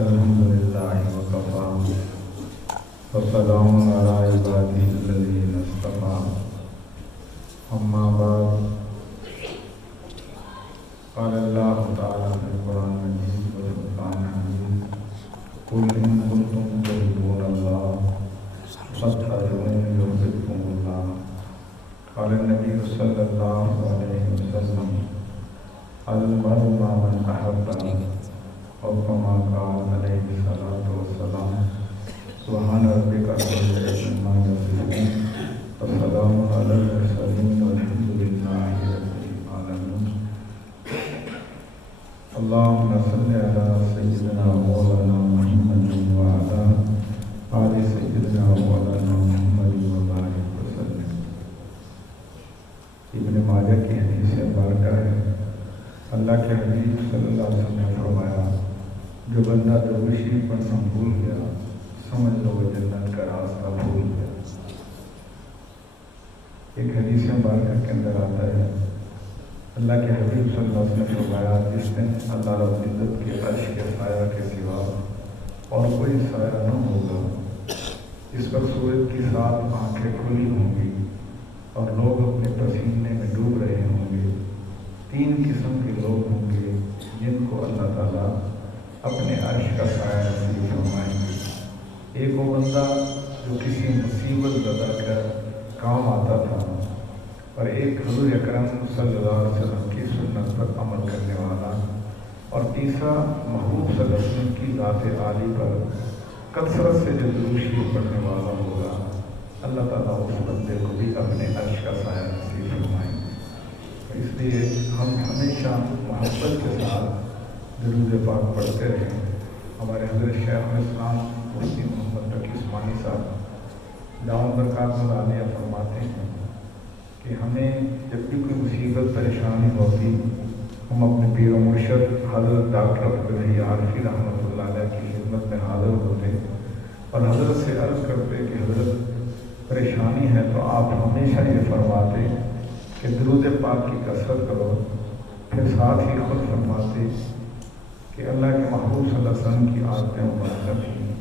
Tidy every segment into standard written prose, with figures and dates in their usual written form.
الحمدللہ وکفا وسلام علی عبادہ الذین اصطفیٰ اما بعد قال اللہ تعالی فی القرآن المجید والفرقان الحمید قل ان کنتم تحبون اللہ فاتبعونی یحببکم اللہ قال النبی صلی اللہ علیہ وسلم المرء مع من احب اور کما قال علیہ الصلوۃ والسلام سبحان ربک رب العزۃ عما یصفون وسلام علی المرسلین والحمد للہ رب العالمین اللہم صل علی سیدنا مولانا محمد وعلی آل سیدنا مولانا محمد وبارک وسلم۔ ابن ماجہ کی حدیث مبارکہ ہے، اللہ کے حبیب صلی اللہ علیہ وسلم نے فرمایا جو بندہ درویشی پڑھنا بھول گیا سمجھ لو وہ جنت کا راستہ بھول گیا۔ ایک حدیث مبارکہ کے اندر آتا ہے اللہ کے حبیب صلی اللہ علیہ وسلم نے فرمایا جس دن اللہ رب العزت کے عرش کے سایہ کے سوا اور کوئی سایہ نہ ہوگا، اس پر سورج کی 7 آنکھیں کھلی ہوں گی اور لوگ اپنے پسینے میں ڈوب رہے ہوں گے۔ 3 قسم کے لوگ ہوں گے جن کو اللہ تعالیٰ اپنے عرش کا سایہ نصیب فرمائیں گے۔ ایک وہ بندہ جو کسی مصیبت زدہ کر کام آتا تھا، اور ایک حضور اکرم صلی اللہ علیہ وسلم کی سنت پر عمل کرنے والا، اور تیسرا محبوب صلی اللہ علیہ وسلم کی ذات عالی پر کثرت سے جو درود شریف پڑھنے والا ہوگا، اللہ تعالیٰ اس بندے کو بھی اپنے عرش کا سایہ نصیب فرمائیں گے۔ اس لیے ہم ہمیشہ محبت کے ساتھ درود پاک پڑھتے رہیں۔ ہمارے حضرت شیخ الاسلام مفتی محمد تقی عثمانی صاحب دامت برکاتہ عالیہ فرماتے ہیں کہ ہمیں جب بھی کوئی مصیبت پریشانی ہوتی، ہم اپنے پیر و مرشد حضرت ڈاکٹر عبدالحی عارفی رحمۃ اللہ علیہ کی خدمت میں حاضر ہوتے اور حضرت سے عرض کرتے کہ حضرت پریشانی ہے، تو آپ ہمیشہ یہ فرماتے کہ درود پاک کی کثرت کرو، پھر ساتھ ہی خود فرماتے کہ اللہ کے محبوب صلی اللہ علیہ وسلم کی عادتیں مبارکہ تھیں،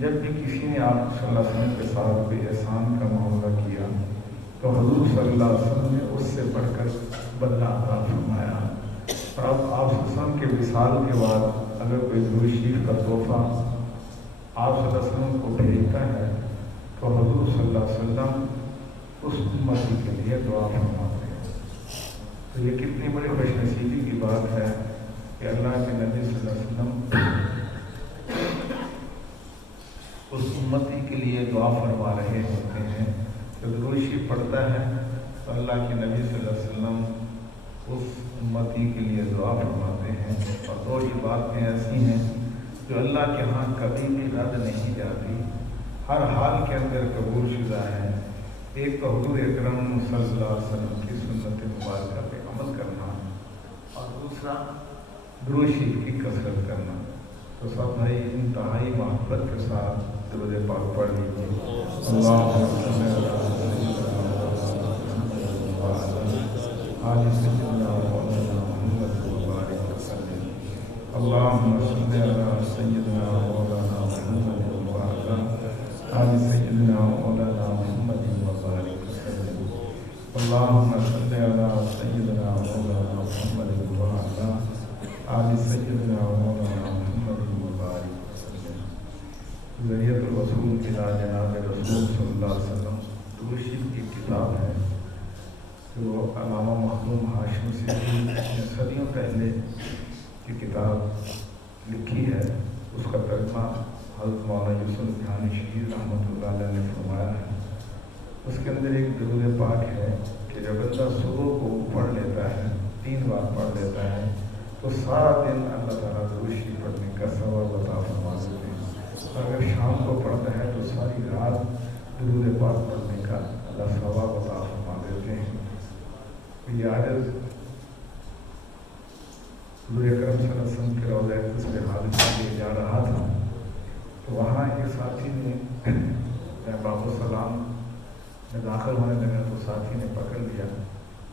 جب بھی کسی نے آپ صلی اللہ علیہ وسلم کے ساتھ کوئی احسان کا معاملہ کیا تو حضور صلی اللہ علیہ وسلم نے اس سے بڑھ کر بدلہ عطا فرمایا۔ اور اب آپ صلی اللہ علیہ وسلم کے وصال کے بعد اگر کوئی درود شریف کا تحفہ آپ صلی اللہ علیہ وسلم کو بھیجتا ہے تو حضور صلی اللہ علیہ وسلم اس امتی کے لیے دعا فرماتے ہیں۔ تو یہ کتنی بڑی خوش نصیبی کی بات ہے کہ اللہ کے نبی صلی اللہ علیہ وسلم اس امتی کے لیے دعا فرما رہے ہوتے ہیں۔ جب درود شریف پڑھتا ہے تو اللہ کے نبی صلی اللہ علیہ وسلم اس امتی کے لیے دعا فرماتے ہیں، اور 2 ہی باتیں ایسی ہیں جو اللہ کے ہاں کبھی بھی رد نہیں جاتی، ہر حال کے اندر قبول شدہ ہیں۔ ایک تو حضور اکرم صلی اللہ علیہ وسلم کی سنت مبارکہ پہ عمل کرنا، اور دوسرا درود شریف کی کثرت کرنا۔ تو سب بھائی انتہائی محبت کے ساتھ درود پاک پڑھ لیجیے۔ اللہم صل علی سیدنا مولانا محمد وبارک وسلم۔ اللہم صل علی سیدنا مولانا محمد وعلی آل سیدنا مولانا محمد وبارک وسلم۔ اللہم صل علی سیدنا مولانا محمد وعلی آل سیدنا مولانا محمد مبارک وسلم۔ ذریعۃ الوصول الی جناب رسول صلی اللہ علیہ وسلم درود شریف کی کتاب ہے جو علامہ مخدوم ہاشم صدیقی نے صدیوں پہلے کی کتاب لکھی ہے، اس کا ترجمہ حضرت مولانا یوسف جہانی شہید رحمۃ اللہ علیہ نے فرمایا ہے۔ اس کے اندر ایک درود پاک ہے کہ جب بندہ صبح کو پڑھ لیتا ہے، 3 بار پڑھ لیتا ہے، تو سارا دن اللہ تعالیٰ درود شریف پڑھنے کا ثواب عطا فرما دیتے ہیں۔ اگر شام کو پڑھتا ہے تو ساری رات درود پاک پڑھنے کا اللہ ثواب عطا فرما دیتے ہیں۔ یہ عارض حضور اکرم صلی اللہ علیہ وسلم کے روضہ اقدس پہ حاضر کے لیے جا رہا تھا، تو وہاں ایک ساتھی نے میں باب السلام میں داخل ہونے لگا تو ساتھی نے پکڑ لیا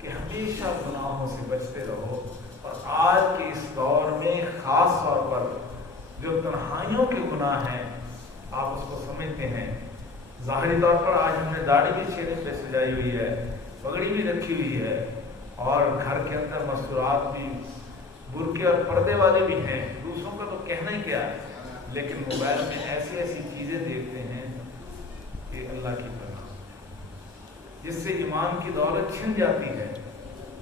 کہ ہمیشہ گناہوں سے بچتے رہو، اور آج کے اس دور میں خاص طور پر جو تنہائیوں کے گناہ ہیں آپ اس کو سمجھتے ہیں۔ ظاہری طور پر آج ہم نے داڑھی بھی چہرے پہ سجائی ہوئی ہے، پگڑی بھی رکھی ہوئی ہے، اور گھر کے اندر مستورات بھی برقعے اور پردے والے بھی ہیں، دوسروں کا تو کہنا ہی کیا ہے، لیکن موبائل میں ایسی ایسی چیزیں دیکھتے ہیں کہ اللہ کی پناہ، جس سے ایمان کی دولت چھن جاتی ہے۔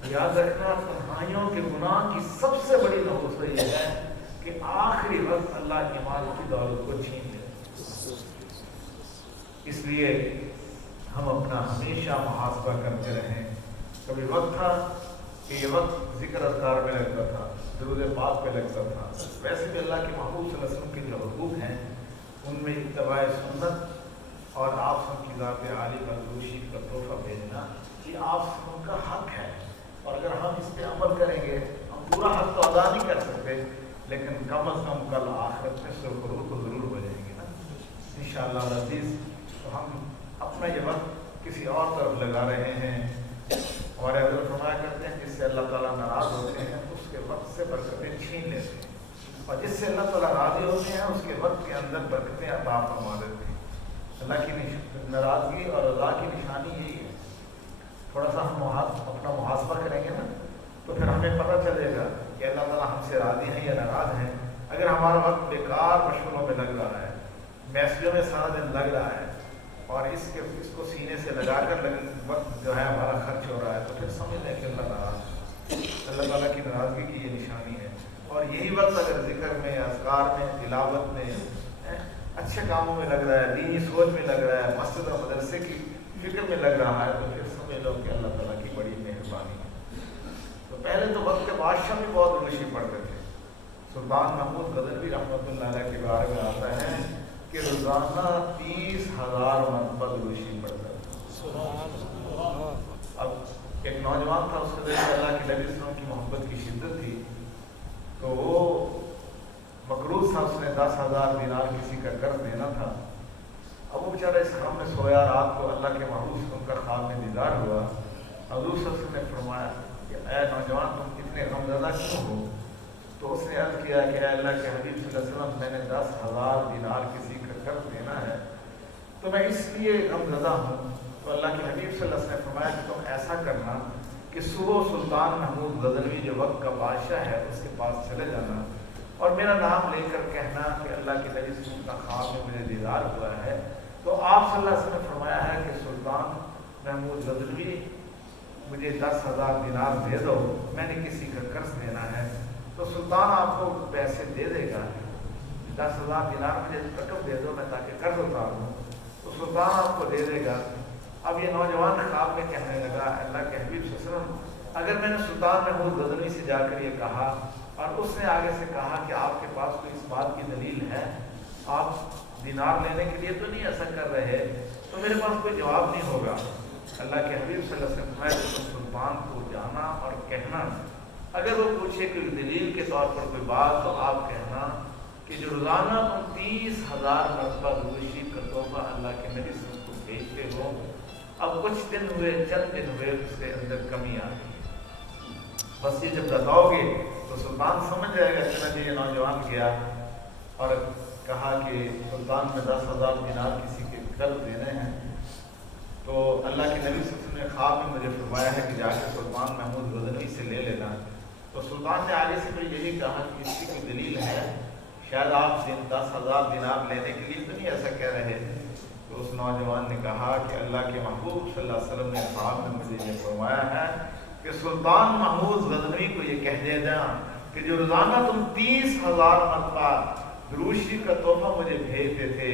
یاد رکھنا، تنہائیوں کے گناہ کی سب سے بڑی نحوست یہ ہے کہ آخری وقت اللہ ایمان کی دولت کو چھین لے۔ اس لیے ہم اپنا ہمیشہ محاسبہ کرتے رہیں۔ کبھی وقت تھا کہ یہ وقت ذکر اذکار میں لگتا تھا، درود پاک پہ لگتا تھا، ویسے بھی اللہ کے محبوب صلی اللہ علیہ وسلم کے جو حقوق ہیں ان میں اتباع سنت اور آپ سب کی ذات عالی پر دوشی کا تحفہ بھیجنا یہ آپ سب کا حق ہے، اور اگر ہم اس پہ عمل کریں گے، ہم پورا حق تو ادا نہیں کر سکتے لیکن کم از کم کل آخرت میں سرخرو تو ضرور ہو جائیں گے نا انشاءاللہ العزیز۔ تو ہم اپنا یہ وقت کسی اور طرف لگا رہے ہیں، اور اگر فرمایا کرتے ہیں جس سے اللہ تعالیٰ ناراض ہوتے ہیں اس کے وقت سے برکتیں چھین لیتے ہیں، اور جس سے اللہ تعالیٰ راضی ہوتے ہیں اس کے وقت کے اندر برکتیں عطا فرما دیتے ہیں۔ اللہ کی ناراضگی اور رضا کی نشانی یہی ہے۔ تھوڑا سا ہم اپنا محاسبہ کریں گے نا تو پھر ہمیں پتہ چلے گا کہ اللہ تعالیٰ ہم سے راضی ہیں یا ناراض ہیں۔ اگر ہمارا وقت بیکار مشغولوں میں لگ رہا ہے، میسجوں میں سارا دن لگ رہا ہے، اور اس کو سینے سے لگا کر وقت جو ہے ہمارا خرچ ہو رہا ہے، تو پھر سمجھ لیں کہ اللہ ناراض، اللہ تعالیٰ کی ناراضگی کی یہ نشانی ہے۔ اور یہی وقت اگر ذکر میں، اذکار میں، تلاوت میں، اچھے کاموں میں لگ رہا ہے، دینی سوچ میں لگ رہا ہے، مسجد اور مدرسے کی فکر میں لگ رہا ہے، تو پھر سمجھ لو کہ اللہ تعالیٰ کی بڑی مہربانی ہے۔ تو پہلے تو وقت کے بادشاہ بھی بہت روشی پڑھتے تھے۔ سلطان محمود غزنوی رحمۃ اللہ علیہ کے بارے میں آتا ہے کہ روزانہ 30,000 مرتبہ روشی پڑھتا تھا۔ اب ایک نوجوان تھا، اس کے دل میں اللہ کے نبی صلی اللہ علیہ وسلم کی محبت کی شدت تھی، تو وہ مقروض تھا، اس نے 10,000 دینار کسی کا قرض دینا تھا۔ اب وہ بیچارہ اس خواب میں سویا، رات کو اللہ کے محبوب سے ان کا خواب میں دیدار ہوا۔ حضور صلی اللہ علیہ وسلم نے فرمایا کہ اے نوجوان تم اتنے غمزدہ کیوں ہو؟ تو اس نے عرض کیا کہ اے اللہ کے حبیب صلی اللہ علیہ وسلم میں نے 10,000 دینار کسی کا قرض دینا ہے تو میں اس لیے غمزدہ ہوں۔ تو اللہ کے حبیب صلی اللہ علیہ وسلم نے فرمایا کہ تم ایسا کرنا کہ صبح سلطان محمود غزنوی جو وقت کا بادشاہ ہے اس کے پاس چلے جانا اور میرا نام لے کر کہنا کہ اللہ کے نبی صلی اللہ علیہ وسلم کا خواب میں مجھے دیدار ہوا ہے۔ تو آپ صلی اللہ علیہ وسلم نے فرمایا ہے کہ سلطان محمود غزنوی مجھے 10,000 دینار دے دو، میں نے کسی کا قرض دینا ہے۔ تو سلطان آپ کو پیسے دے دے گا، 10,000 دینار مجھے رقم دے دو میں تاکہ قرض اتاروں، تو سلطان آپ کو دے دے گا۔ اب یہ نوجوان خواب میں کہنے لگا اللہ کے حبیب صلی اللہ علیہ وسلم اگر میں نے سلطان محمود غزنوی سے جا کر یہ کہا اور اس نے آگے سے کہا کہ آپ کے پاس کوئی اس بات کی دلیل ہے، آپ دینار لینے کے لیے تو نہیں ایسا کر رہے، تو میرے پاس کوئی جواب نہیں ہوگا۔ اللہ کے حبیب صلی اللہ علیہ وسلم ہے تو سلطان کو جانا اور کہنا، اگر وہ پوچھے کوئی دلیل کے طور پر کوئی بات تو آپ کہنا کہ جو روزانہ تم 30,000 مرتبہ روشی کا تحفہ اللہ کے نبی صلی اللہ علیہ وسلم کو بھیجتے ہو، اب کچھ دن ہوئے، چند دن ہوئے، اس کے اندر کمی آ گئی، بس یہ جب بتاؤ گے تو سلطان سمجھ جائے گا۔ چنانچہ یہ نوجوان گیا اور کہا کہ سلطان میں 10,000 دینار کسی کے قرض دینے ہیں، تو اللہ کے نبی صلی اللہ علیہ وسلم نے خواب میں مجھے فرمایا ہے کہ جا کے سلطان محمود غزنوی سے لے لینا۔ تو سلطان نے آگے سے مجھے یہی کہا کہ اس کی کوئی دلیل ہے، شاید آپ 10,000 دینار لینے کے لیے تو نہیں ایسا کہہ رہے۔ تو اس نوجوان نے کہا کہ اللہ کے محبوب صلی اللہ علیہ وسلم نے خواب میں مجھے یہ فرمایا ہے کہ سلطان محمود غزنوی کو یہ کہہ دے دیں کہ جو روزانہ تم 30,000 مرتبہ دروشی کا تحفہ مجھے بھیجتے تھے،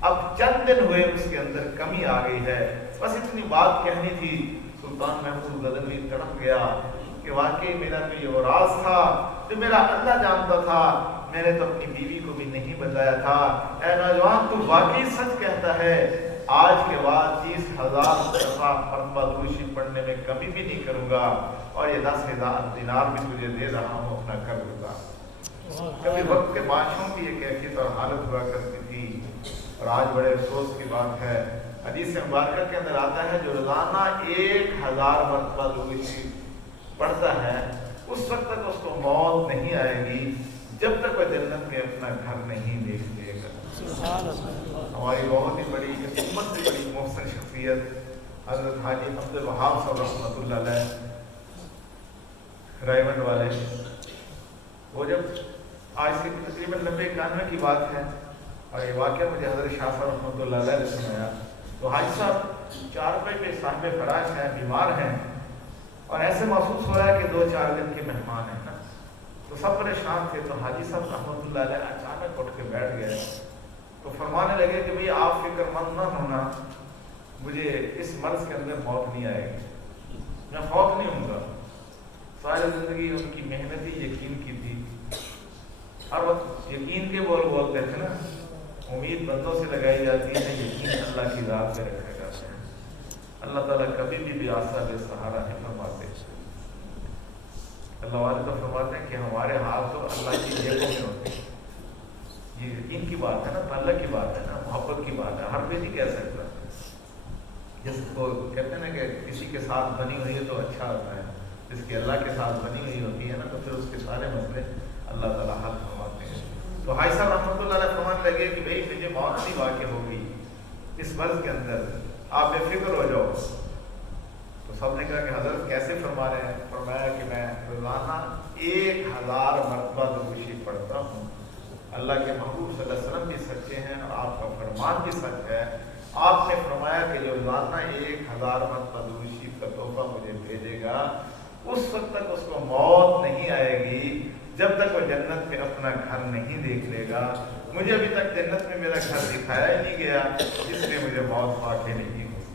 اب چند دن ہوئے اس کے اندر کمی آ گئی ہے، بس اتنی بات کہنی تھی۔ سلطان محمود غزنوی تڑپ گیا کہ واقعی میرا تو یہ وہ راز تھا جو میرا اللہ جانتا تھا، میں نے تو اپنی بیوی کو بھی نہیں بتایا تھا۔ اے نوجوان تو واقعی سچ کہتا ہے، آج کے بعد 30,000 مرتبہ دروشی پڑھنے میں کمی بھی نہیں کروں گا، اور یہ 10,000 دینار بھی تجھے دے رہا ہوں اپنا قرض اتار۔ کبھی وقت کے بادشاہوں کی یہ کیفیت اور حالت ہوا کرتی تھی، اور آج بڑے افسوس کی بات ہے حدیث مبارکہ کے اندر آتا ہے جو روزانہ 1000 مرتبہ درود پڑھتا ہے اس وقت تک اس کو موت نہیں آئے گی جب تک وہ جنت میں اپنا گھر نہیں دیکھ لے گا۔ ہماری بہت ہی بڑی امت سے بڑی محسن شخصیت حضرت حاجی عبد الوہاب صاحب رحمۃ اللہ علیہ رائے والے، وہ جب آج سے تقریباً 90-91 کی بات ہے اور یہ واقعہ مجھے حضرت شاہ صاحب رحمۃ اللہ علیہ نے سنایا، تو حاجی صاحب 4 روپے پہ صاحب فراش ہیں، بیمار ہیں اور ایسے محسوس ہو رہا ہے کہ 2-4 دن کے مہمان ہیں نا، تو سب پریشان تھے۔ تو حاجی صاحب رحمۃ اللہ علیہ اچانک اٹھ کے بیٹھ گئے تو فرمانے لگے کہ بھئی آپ فکر مند نہ ہونا، مجھے اس مرض کے اندر موت نہیں آئے گی، میں فوت نہیں ہوں گا۔ ساری زندگی ان کی محنتی یقین کی تھی، ہر وقت یقین کے بول بولتے تھے نا، امید بندوں سے لگائی جاتی ہے، یقین اللہ کی ذات پہ رکھا جاتا ہے۔ اللہ تعالیٰ کبھی بھی آسا بے سہارا نہیں فرماتے۔ اللہ والے تو فرماتے ہیں کہ ہمارے ہاتھ تو اللہ کی جیبوں میں ہوتے ہیں۔ یہ یقین کی بات ہے نا، تعلق کی بات ہے نا، محبت کی بات ہے، ہر کوئی نہیں کہہ سکتا۔ جس کو کہتے ہیں نا کہ کسی کے ساتھ بنی ہوئی ہے تو اچھا ہوتا ہے، جس کی اللہ کے ساتھ بنی ہوئی ہوتی ہے نا تو پھر اس کے سارے مسئلے اللہ تعالیٰ حل فرماتے ہیں۔ تو حاجی صاحب رحمۃ اللہ علیہ فرمانے لگے کہ بھئی مجھے موت نہیں واقع ہوگی اس مرض کے اندر، آپ بے فکر ہو جاؤ۔ تو سب نے کہا کہ حضرت کیسے فرما رہے ہیں؟ فرمایا کہ میں روزانہ 1000 مرتبہ درود شریف پڑھتا ہوں۔ اللہ کے محبوب صلی اللہ علیہ وسلم بھی سچے ہیں اور آپ کا فرمان بھی سچ ہے۔ آپ نے فرمایا کہ جو روزانہ 1000 مرتبہ درود شریف کا تحفہ مجھے بھیجے گا اس وقت تک اس کو موت نہیں آئے گی جب تک وہ جنت میں اپنا گھر نہیں دیکھ لے گا۔ مجھے ابھی تک جنت میں میرا گھر دکھایا ہی نہیں گیا، اس لیے مجھے موت واقع نہیں ہوگی۔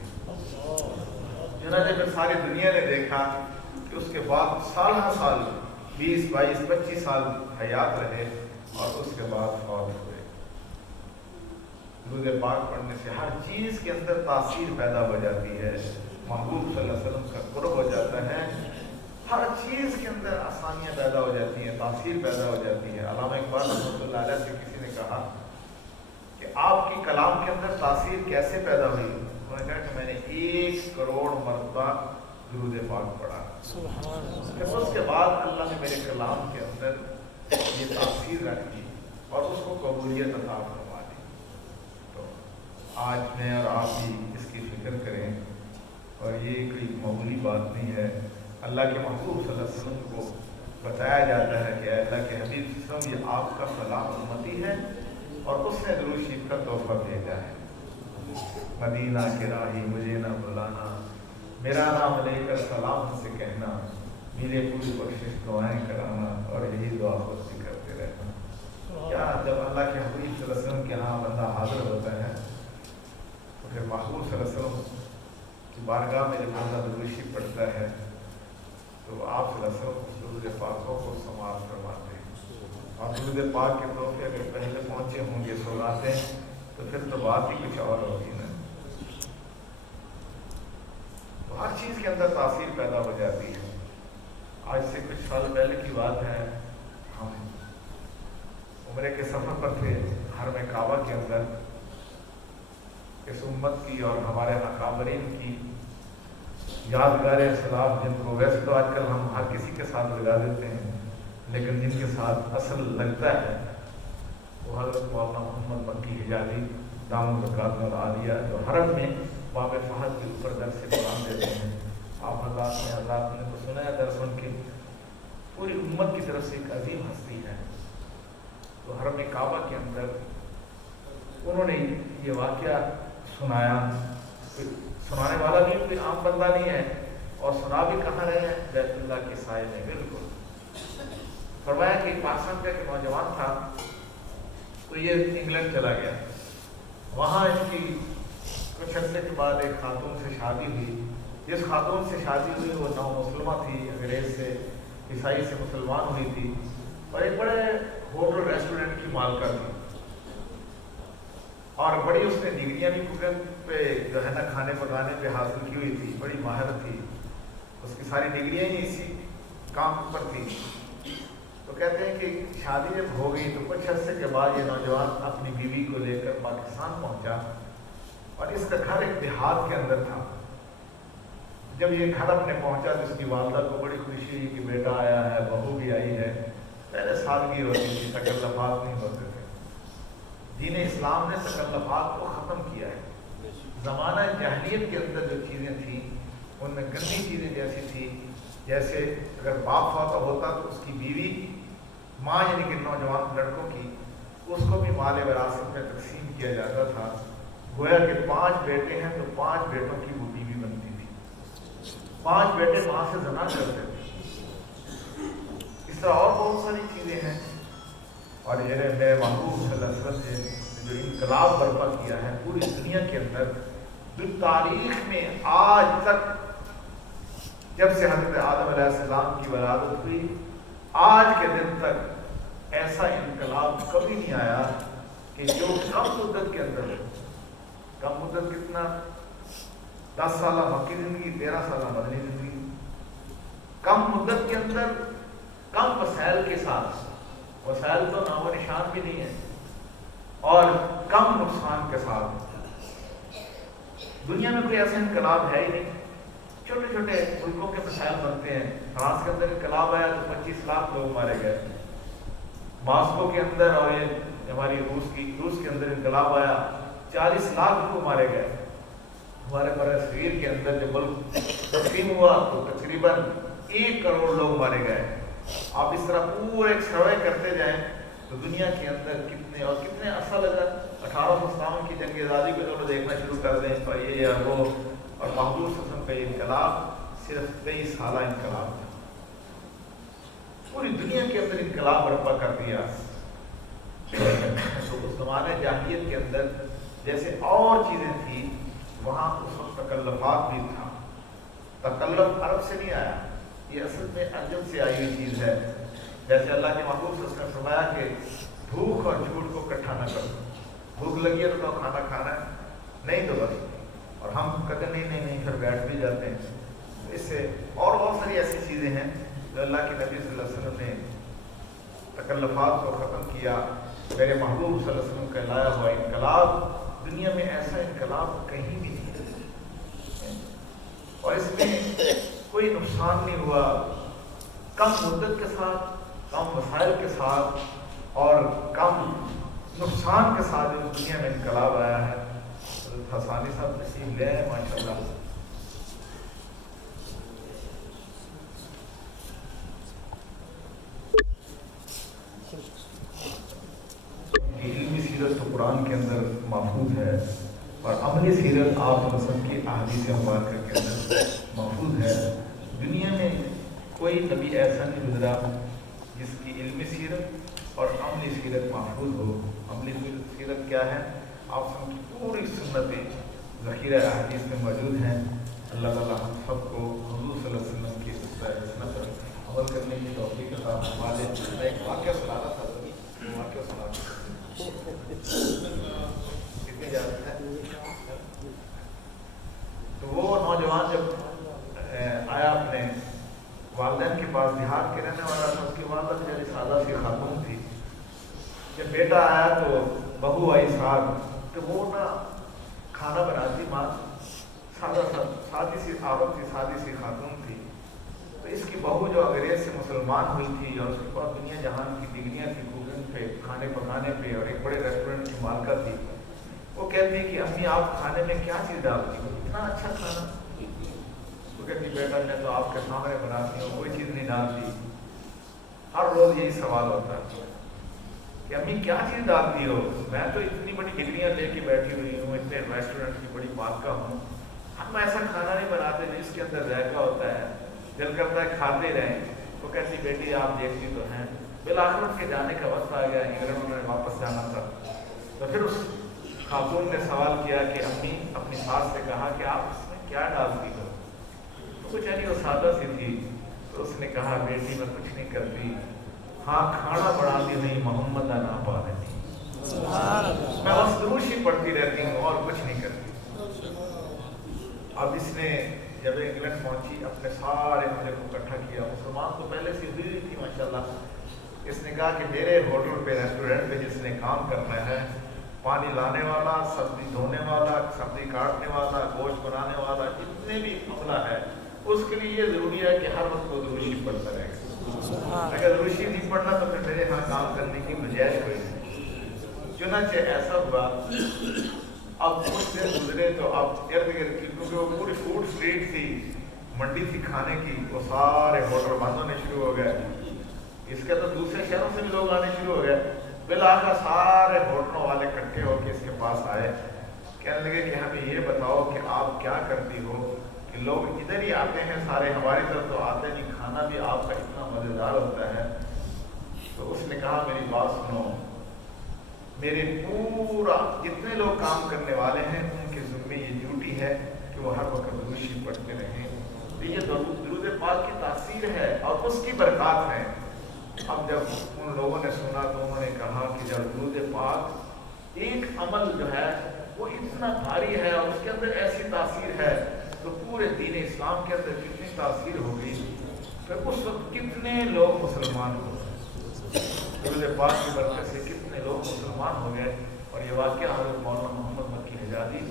چنانچہ پھر ساری دنیا نے دیکھا کہ اس کے بعد سال ہر سال 20 22 25 سال حیات رہے اور اس کے بعد فوت ہوئے۔ درود پاک پڑھنے سے ہر چیز کے اندر تاثیر پیدا ہو جاتی ہے، محبوب صلی اللہ علیہ وسلم کا قرب ہو جاتا ہے، ہر چیز کے اندر آسانیاں پیدا ہو جاتی ہیں، تاثیر پیدا ہو جاتی ہے۔ علامہ اقبال رحمۃ اللہ علیہ سے کسی نے کہا کہ آپ کی کلام کے اندر تاثیر کیسے پیدا ہوئی؟ انہوں نے کہا کہ میں نے 1 کروڑ مرتبہ درود پاک پڑھا، پھر اس کے بعد اللہ نے میرے کلام کے اندر یہ تاثیر رکھ دی اور اس کو قبولیت عطا فرما دی۔ تو آج میں اور آپ بھی اس کی فکر کریں، اور یہ کوئی معمولی بات نہیں ہے۔ اللہ کے محبوب صلی اللہ علیہ وسلم کو بتایا جاتا ہے کہ اللہ کے حبیب صلی اللہ علیہ وسلم یہ آپ کا فلاں امتی ہے اور اس نے درود شریف کا تحفہ بھیجا ہے۔ مدینہ کے راہی مجھے نہ بلانا، میرا نام لے کر سلام سے کہنا، میرے پوری بخشش دعائیں کرانا اور یہی دعا خود بھی کرتے رہنا۔ کیا جب اللہ کے حبیب صلی اللہ علیہ وسلم کے ہاں بندہ حاضر ہوتا ہے تو پھر محبوب صلی اللہ علیہ وسلم کی بارگاہ میں جب بندہ درود شریف پڑھتا ہے تو آپ صلی اللہ علیہ وسلم درود پاکوں کو سماعت فرماتے ہیں، اور درود پاک کے تحفے اگر پہلے پہنچے ہوں گے سوگاتے ہیں تو پھر تو بات ہی کچھ اور ہوگی نا۔ تو ہر چیز کے اندر تاثیر پیدا ہو جاتی ہے۔ آج سے کچھ سال پہلے کی بات ہے، ہم عمرے کے سفر پر تھے حرم کعبہ کے اندر۔ اس امت کی اور ہمارے اکابرین کی یادگار اسلاف جن کو ویسے تو آج کل ہم ہر کسی کے ساتھ لگا دیتے ہیں، لیکن جن کے ساتھ اصل لگتا ہے وہ حضرت مولانا محمد مکی حجازی دامن برکاتہ العالیہ جو حرم میں باب فہد کے اوپر درس قرآن دیتے ہیں۔ آپ حضرات نے تو سنا ہے درس ان کی، پوری امت کی طرف سے ایک عظیم ہستی ہے۔ تو حرم کعبہ کے اندر انہوں نے یہ واقعہ سنایا، سنانے والا بھی کوئی عام بندہ نہیں ہے، اور سنا بھی کہاں رہے ہیں؟ بیت اللہ کے سائے میں۔ بالکل فرمایا کہ پاکستان کا ایک نوجوان تھا، تو یہ انگلینڈ چلا گیا، وہاں اس کی کچھ عرصے کے بعد ایک خاتون سے شادی ہوئی۔ جس خاتون سے شادی ہوئی وہ نو مسلمہ تھی، انگریز سے عیسائی سے مسلمان ہوئی تھی، اور ایک بڑے ہوٹل ریسٹورنٹ کی مالکہ تھی، اور بڑی اس نے ڈگریاں بھی کوکنگ پہ جو ہے نا کھانے پکانے پہ حاصل کی ہوئی تھی، بڑی ماہر تھی، اس کی ساری ڈگریاں ہی اسی کام پر تھی۔ تو کہتے ہیں کہ شادی جب ہو گئی تو کچھ عرصے کے بعد یہ نوجوان اپنی بیوی کو لے کر پاکستان پہنچا، اور اس کا گھر ایک دیہات کے اندر تھا۔ جب یہ گھر اپنے پہنچا تو اس کی والدہ کو بڑی خوشی ہوئی کہ بیٹا آیا ہے، بہو بھی آئی ہے۔ پہلے سادگی ہوتی تھی، تکلفات نہیں ہوتے تھے۔ دین اسلام نے تکلفات کو ختم کیا ہے۔ زمانہ جاہلیت کے اندر جو چیزیں تھیں ان میں گندی چیزیں جیسی تھی، جیسے اگر باپ فوت ہوتا تو اس کی بیوی، ماں یعنی کہ نوجوان لڑکوں کی، اس کو بھی مال وراثت میں تقسیم کیا جاتا تھا۔ گویا کہ 5 بیٹے ہیں تو 5 بیٹوں کی وہ بیوی بنتی تھی۔ 5 بیٹے ماں سے زنا کرتے تھے۔ اس طرح اور بہت ساری چیزیں ہیں۔ اور یہ میرے محبوب صلی اللہ علیہ وسلم نے جو انقلاب برپا کیا ہے پوری دنیا کے اندر، جو تاریخ میں آج تک، جب سے حضرت آدم علیہ السلام کی ولادت ہوئی آج کے دن تک ایسا انقلاب کبھی نہیں آیا کہ جو کم مدت کے اندر ہو۔ کم مدت کتنا؟ 10 سالہ مکی زندگی، 13 سالہ مدنی زندگی۔ کم مدت کے اندر کم وسائل کے ساتھ، وسائل تو نام و نشان بھی نہیں ہے، اور کم نقصان کے ساتھ۔ دنیا میں کوئی ایسا انقلاب ہے ہی نہیں۔ چھوٹے چھوٹے ملکوں کے مسائل بنتے ہیں۔ فرانس کے اندر انقلاب آیا تو 25 لاکھ لوگ مارے گئے۔ ماسکو کے اندر، اور یہ ہماری روس کے اندر انقلاب آیا، 40 لاکھ لوگ مارے گئے۔ ہمارے برصغیر کے اندر جب ملک تقسیم ہوا تو تقریباً 1 کروڑ لوگ مارے گئے۔ آپ اس طرح پورے ایک سروے کرتے جائیں تو دنیا کے اندر کتنے اور کتنے عرصہ لگا۔ 1857 کی جنگ آزادی کو جو دیکھنا شروع کر دیں تو یہ یا وہ، اور محدود قسم کا یہ انقلاب صرف 23 سالہ انقلاب تھا۔ پوری دنیا کے اندر انقلاب برپا کر دیا۔ تو اس زمانے جاہلیت کے اندر جیسے اور چیزیں تھیں، وہاں اس وقت تکلفات بھی تھا۔ تکلف عرب سے نہیں آیا، یہ اصل میں عجم سے آئی ہوئی چیز ہے۔ جیسے اللہ کے محبوب صلی اللہ علیہ وسلم نے فرمایا کہ بھوک اور جھوٹ کو اکٹھا نہ کرو۔ بھوک لگی ہے تو کھانا کھانا ہے، نہیں تو بس، اور ہم کہتے نہیں پھر بیٹھ بھی جاتے ہیں۔ اس سے اور بہت ساری ایسی چیزیں ہیں جو اللہ کے نبی صلی اللہ علیہ وسلم نے تکلفات کو ختم کیا۔ میرے محبوب صلی اللہ علیہ وسلم کا لایا ہوا انقلاب، دنیا میں ایسا انقلاب کہیں بھی نہیں ہے، اور اس میں کوئی نقصان نہیں ہوا۔ کم مدت کے ساتھ، کم وسائل کے ساتھ، اور کم نقصان کے ساتھ اس دنیا میں انقلاب آیا ہے۔ حسانی صاحب تشریف لے آئے ماشاءاللہ۔ علمی سیرت تو قرآن کے اندر محفوظ ہے، اور عملی سیرت آپ صلی اللہ علیہ وسلم کی احادیث مبارکہ کے اندر محفوظ ہے۔ دنیا میں کوئی نبی ایسا نہیں گزرا جس کی علمی سیرت اور عملی سیرت محفوظ ہو۔ عملی سیرت کیا ہے؟ آپ سب کی پوری سنتیں ذخیرہ احادیث میں موجود ہیں۔ اللہ تعالیٰ ہم سب کو حضور صلی اللہ علیہ وسلم کی سنت پر عمل کرنے کی توفیق عطا فرمائے۔ میں ایک واقعہ سنا رہا تھا، وہ واقعہ سنا کتنی اجازت ہے؟ تو وہ نوجوان جب آیا اپنے والدین کے پاس، دیہات کے رہنے والا تھا، اس کی والدہ بیچاری سادہ سی خاتون تھی۔ جب بیٹا آیا تو بہو آئی ساتھ، تو وہ نا کھانا بناتی ماں، سادی سی عورت تھی، سادی سی خاتون تھی۔ تو اس کی بہو جو انگریز سے مسلمان ہوئی تھی، اور اس کے پاس دنیا جہان کی ڈگریاں تھی کوکنگ پہ، کھانے پکانے پہ، اور ایک بڑے ریسٹورینٹ کی مالکہ تھی، وہ کہتی کہ امی آپ کھانے میں کیا چیز ڈالتی ہو، اتنا اچھا کھانا؟ وہ کہتی بیٹا میں تو آپ کے سامنے بناتی ہوں، کوئی چیز نہیں ڈالتی۔ ہر روز یہی سوال ہوتا ہے کہ امی کیا چیز ڈالتی ہو؟ میں تو اتنی بڑی ڈگریاں لے کے بیٹھی ہوئی ہوں، اتنے ریسٹورینٹ کی بڑی مالکہ ہوں، ہم ایسا کھانا نہیں بناتے جس کے اندر ذائقہ ہوتا ہے، دل کرتا ہے کھاتے رہیں۔ وہ کہتی بیٹی آپ دیکھتی تو ہیں۔ بالآخر ان کے جانے کا وقت آ گیا، انگلینڈ انہوں نے واپس جانا تھا۔ تو پھر اس خاتون نے سوال کیا کہ امی، اپنی ساس سے کہا کہ آپ اس میں کیا ڈالتی ہو؟ تو کچھ یعنی وہ سادہ سی تھی، تو اس نے کہا بیٹی میں کچھ نہیں کرتی، ہاں کھانا بناتی نہیں، محمد نا پا دیتی، میں بس دروش ہی پڑھتی رہتی ہوں اور کچھ نہیں کرتی۔ اب اس نے جب انگلینڈ پہنچی اپنے سارے مجھے کو اکٹھا کیا، مسلمان تو پہلے سے ہوئی تھی ماشاءاللہ۔ اس نے کہا کہ میرے ہوٹل پہ، ریسٹورینٹ پہ جس نے کام کرنا ہے، پانی لانے والا، سبزی دھونے والا، سبزی کاٹنے والا، گوشت بنانے والا، جتنے بھی عملہ ہے، اس کے لیے یہ ضروری ہے کہ ہر وقت وہ دروشی پڑھتا رہے گا۔ اگر دروشی نہیں پڑھنا تو پھر میرے ہاں کام کرنے کی گنجائش کوئی نہیں۔ چنانچہ ایسا ہوا، اب کچھ دن گزرے تو اب ارد گرد کی، کیونکہ وہ پوری فوڈ اسٹریٹ تھی، منڈی تھی کھانے کی، وہ سارے ہوٹل بند ہونے شروع ہو گئے۔ اس کے تو دوسرے شہروں سے بھی لوگ آنے شروع ہو گئے۔ بالآخر سارے ہوٹلوں والے اکٹھے ہو کے اس کے پاس آئے، کہنے لگے کہ ہمیں یہ بتاؤ کہ آپ کیا کرتی ہو کہ لوگ ادھر ہی آتے ہیں، سارے ہماری طرف تو آتے نہیں، کھانا بھی آپ کا اتنا مزیدار ہوتا ہے۔ تو اس نے کہا میری بات سنو، میرے پورا جتنے لوگ کام کرنے والے ہیں ان کے ذمے یہ ڈیوٹی ہے کہ وہ ہر وقت درود شریف پڑھتے رہیں۔ تو یہ درود پاک کی تاثیر ہے اور اس کی برکات ہے۔ اب جب ان لوگوں نے سنا تو انہوں نے کہا کہ جب درود پاک ایک عمل جو ہے وہ اتنا بھاری ہے اور اس کے اندر ایسی تاثیر ہے تو پورے دین اسلام کے اندر کتنی تاثیر ہوگی، پھر اس وقت کتنے لوگ مسلمان ہو گئے، درود پاک کی برکت سے کتنے لوگ مسلمان ہو گئے۔ اور یہ واقعہ حضرت مولانا محمد مکی حجازی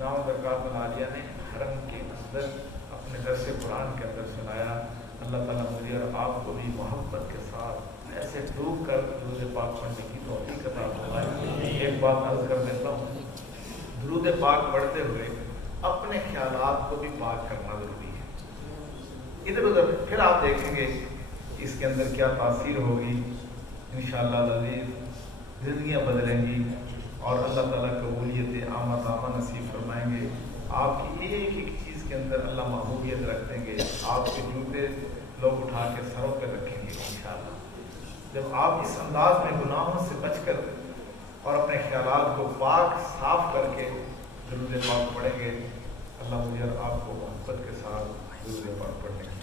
دامت برکاتہ العالیہ نے حرم کے اندر اپنے درس قرآن کے اندر سنایا۔ اللہ تعالیٰ مجھے اور آپ کو بھی محبت کے ساتھ ایسے ڈوب کر درود پاک پڑھنے کی توفیق عطا فرمائے۔ ایک بات عرض کر دیتا ہوں، درود پاک پڑھتے ہوئے اپنے خیالات کو بھی پاک کرنا ضروری ہے۔ ادھر ادھر پھر آپ دیکھیں گے اس کے اندر کیا تاثیر ہوگی، انشاءاللہ العزیز زندگیاں بدلیں گی اور اللہ تعالیٰ قبولیت عامہ تامہ نصیب فرمائیں گے۔ آپ کی ایک ایک چیز کے اندر اللہ محبوبیت رکھ دیں گے، آپ کے جوتے لوگ اٹھا کے سروں پہ رکھیں گے انشاءاللہ۔ جب آپ اس انداز میں گناہوں سے بچ کر اور اپنے خیالات کو پاک صاف کر کے درود پاک پڑھیں گے، اللہ مجھے اور آپ کو محبت کے ساتھ درود پاک پڑھنے کی